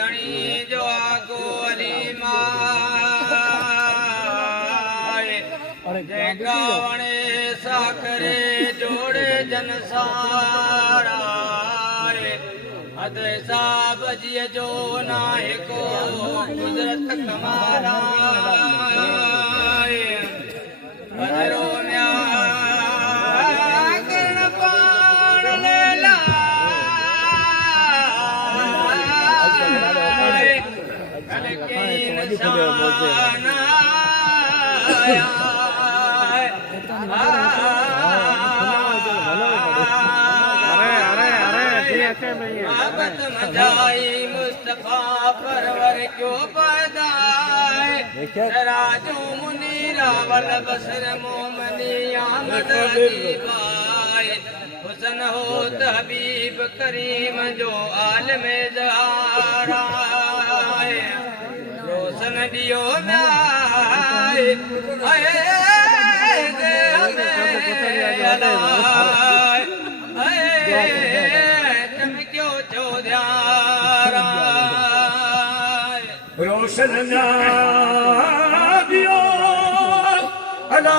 धणी जो गोली माए जेका वणे साकरे जोड़े जन सारा अद हिसाब जिय जो नाहे को कुदरत कमाला बदरो मुस्तफा परवर क्यों पैदाए राजू मुनीरा वल बसर मोमनी आमद अजीबाए हुसन हो हबीब करीम जो आलम ज़हारा रोशन दियो नाए दे हमें रोशन दियो अला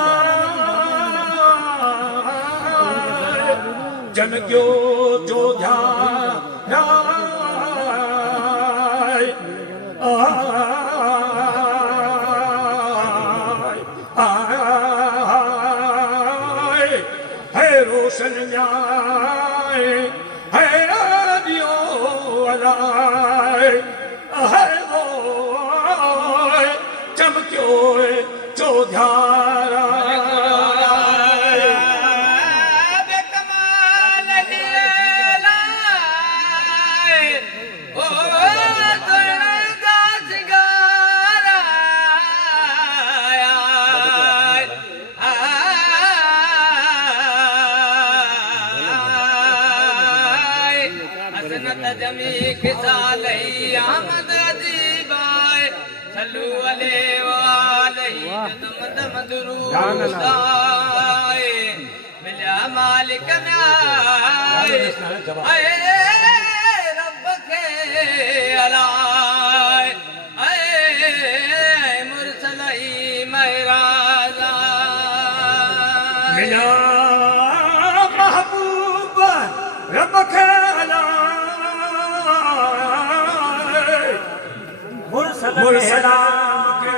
जन क्यों जो है रोशन है दियो अला चमक्यो चौधारा जमी खिसाल आमद अजीबाए सल्लू अलैहि दम दम दुरूद आए मिल्या मालिक न्याय आए रब के अलाए आए मुरसल महराज मिल्या महबूब रब के मुरसलाम के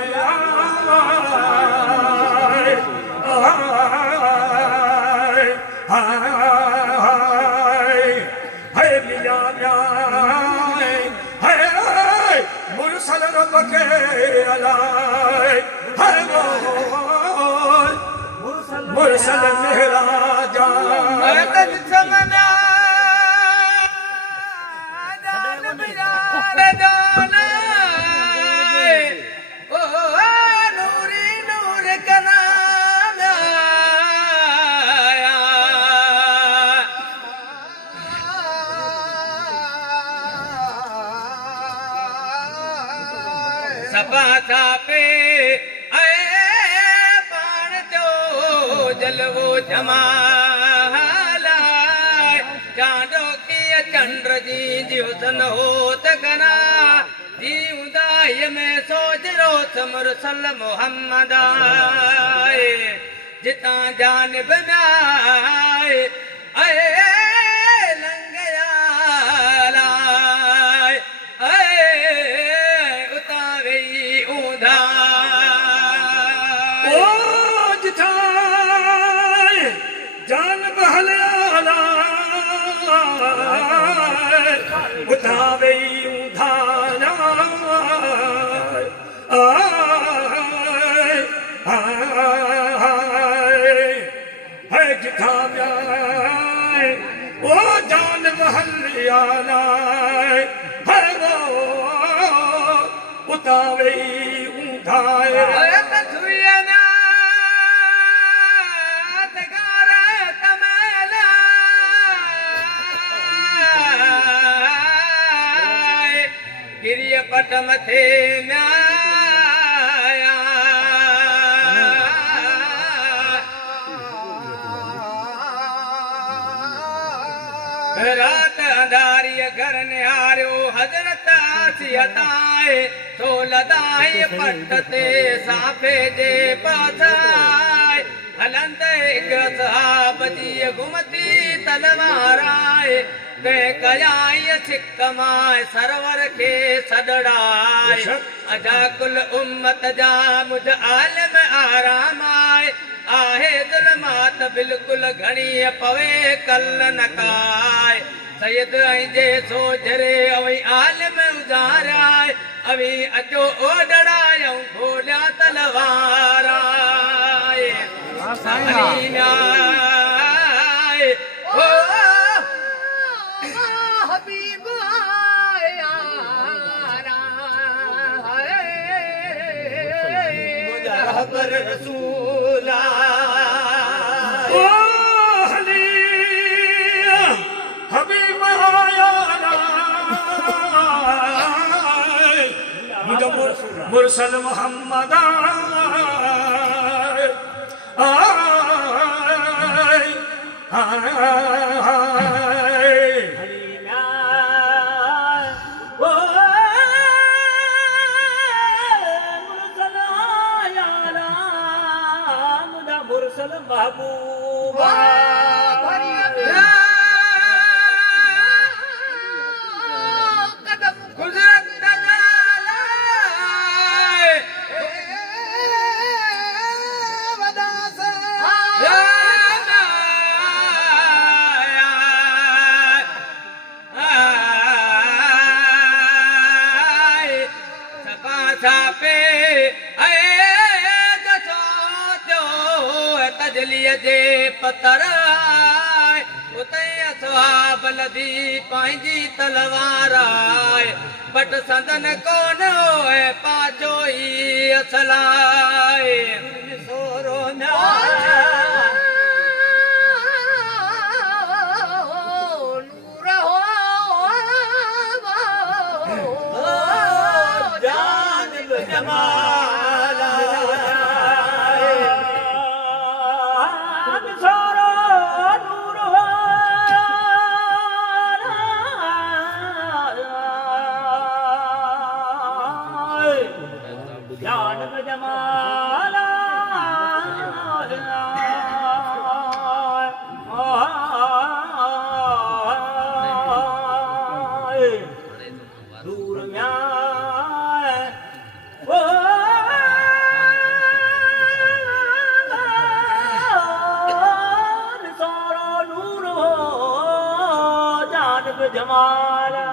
है मिया है मुरसल रब के अलाए हर मुरसल मेहराजा सपा सापे पाण जो जलवो जमाला चांदो की चंद्र जी हुसन हो त कना जी उदाय में सोच रो मुरसल मोहम्मद आए जिता जानिब नाए उतावे उधाना है जिथा ओ जान महलियाना है वो उतावे उधाए गिरिय पट मथे न्याया रात अंधारिय घर निहारियो हजरत सियताए सोलदाए पटते साफे जे पाछाए हलंदे हिक सहाब जी घुमती तलवाराए ते कयाई सिक माए सरवर खे सॾड़ाए अजा कुल उम्मत जा मुझ आलम आराम आए आहे ज़ुल्मात बिल्कुल घणी पवे कल नकाए सैयद जे सोजरे अवी आलम उजाराए अवी अचो ओडड़ायूं खोलिया तलवाराए अलीनाए ओ हबीब आया मुजहबर रसूला ओ हली हबीब आया मुझे मुरसल मोहम्मद महबूबा कदम गुजरत नजालाए वदा से छापे तजलीअ जे पतर उते असहाब लधी पंहिंजी तलवार आहे बट संदन कोन होए पाजो ई असलाए सोरो नूर हो जानब जमाला जानब जमाला दूर सारा नूर हो जानब जमाला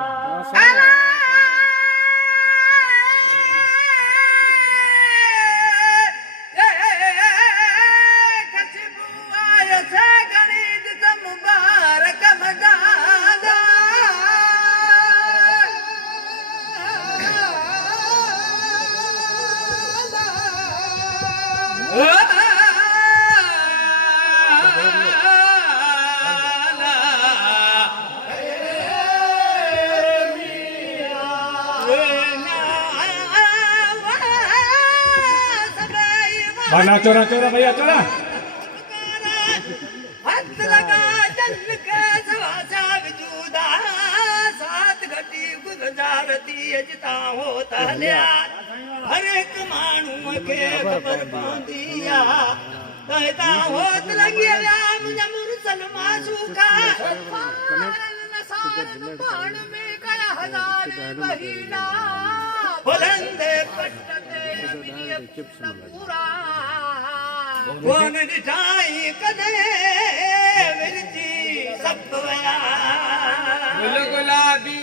मुबारक मदादा नाचो नाचो भैया चला हथ लगा जल के सवासा वजूदा साथ घटी गुज़ारती अजता हो तहलिया हर एक माण्हूअ खे ख़बर पवंदी आहे कहता होत लॻी विया मुंहिंजा मुरसल मासूका पाण में कया हजार महीना बुलंदे पट ते पूरा कोन ॾिठाई कॾहिं विरजी सभु विया गुल गुलाबी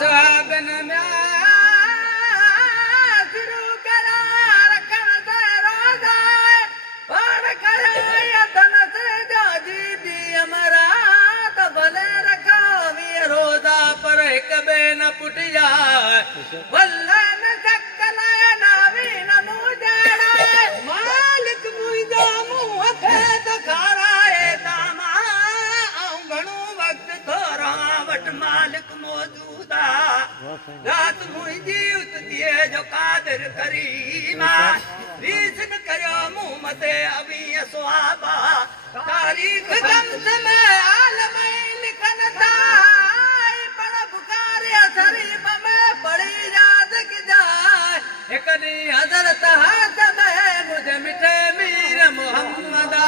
साबन में शुरू करा रखण से रोजा और करे यतन से जाजी दी अमरा तो भले रखो वी रोजा पर एक बे न पुट जाए भले न सकल नावी न मुजाड़ा मालिक मुझा मुँह खे तो खाराए दामा घणो वक्त थोरा वट मालिक मौजूदा रात मुंहिंजी उततीअ जो कादिर करीमा रीज़न कयो मूं मथे अवी सुहाबा तारीख़ गम्स में आलम लिखन था पण बुखारे शरीफ में पढ़ी याद की जाए एक ॾींहुं हज़रत हातम मुझे मिठे मीर मोहम्मदा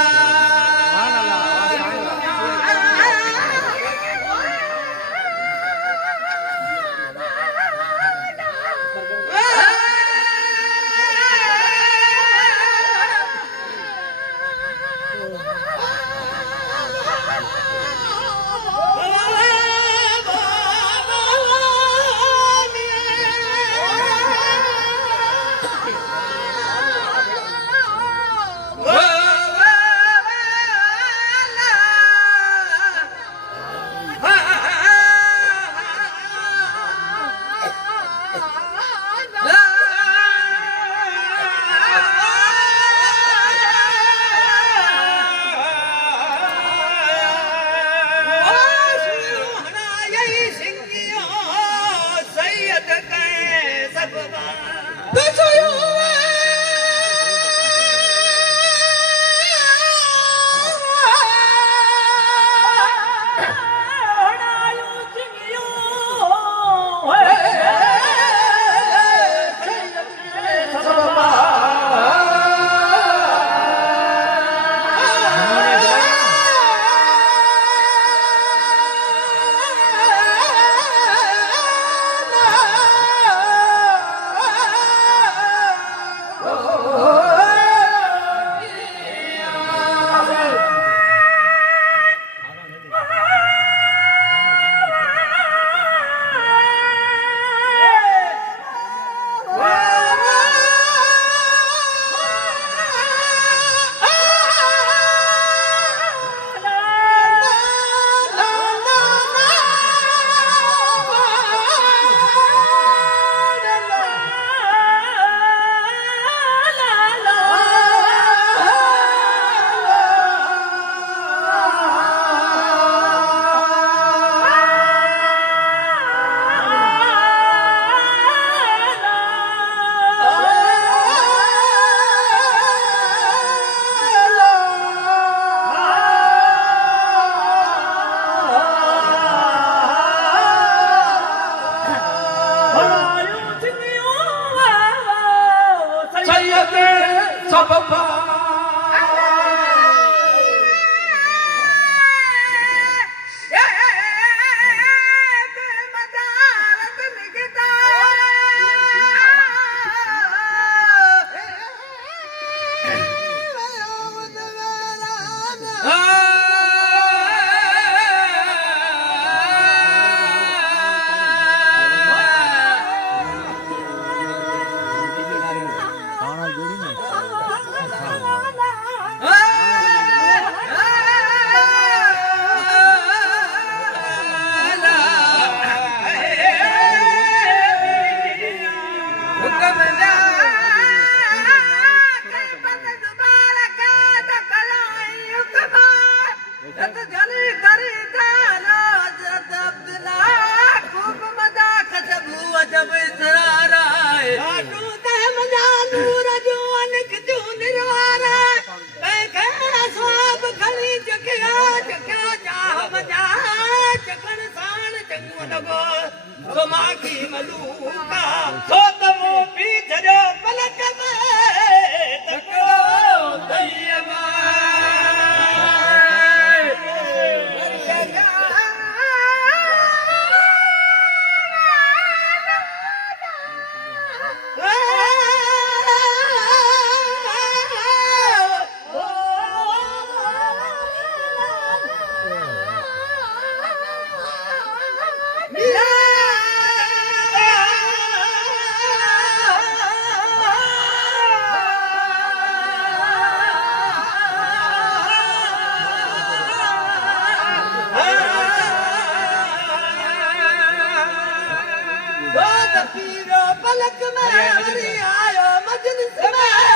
पीरो पलक में हरी आयो मजलिस में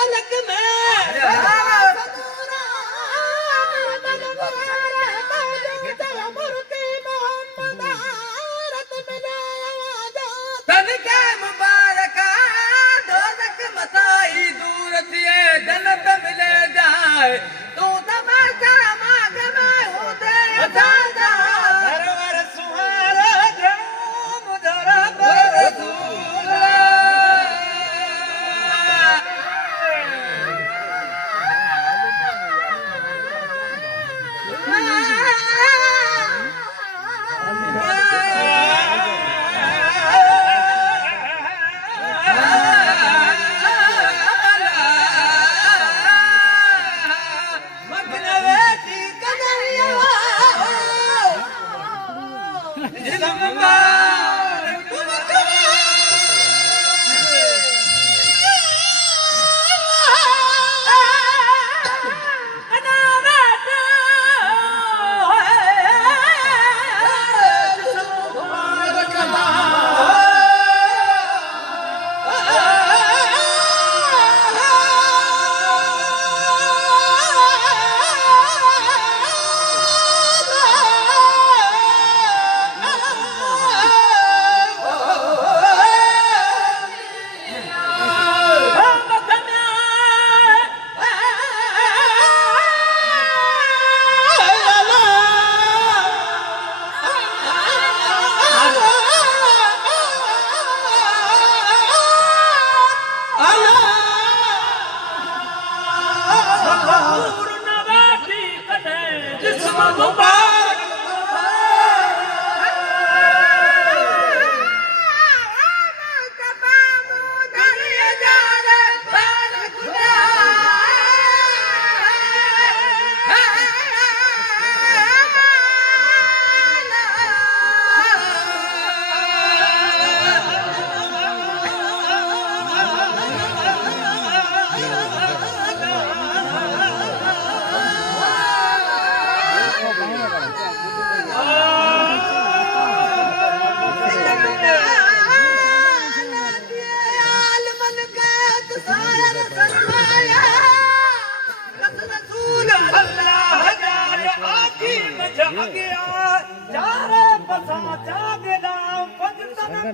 पलक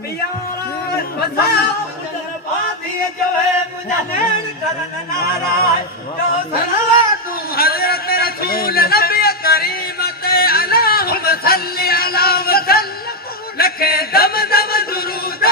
प्यारा बसा मुझन बाधी जो है मुझे नैन करन नाराज जो सलवा तू हजरत रसूल नबी करीम ते अल्लाहुम्मा सल्ली अला वसल्लम लखे दम दम दुरूद